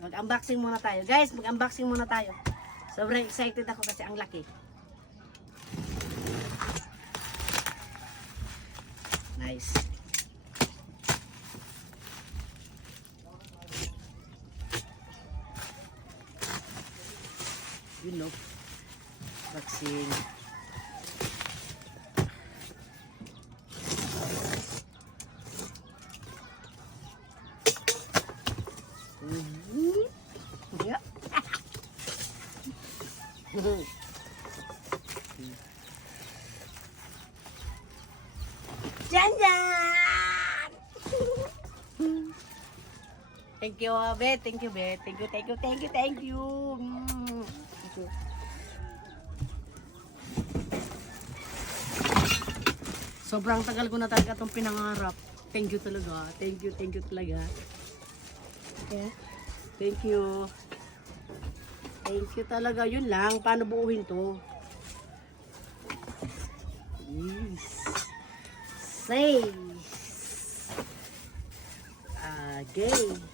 Mag-unboxing muna tayo. Guys, mag-unboxing muna tayo. Sobrang excited ako kasi ang laki. Nice. You know, boxing. Yeah. Janjan! Thank you, Be. Thank you, Be. Thank you, thank you, thank you, thank you. Thank you. Sobrang tagal ko na talaga itong pinangarap. Thank you talaga. Thank you talaga. Okay. Thank you. Thank you talaga. Yun lang. Paano buuhin to? Yes. Say. Gay.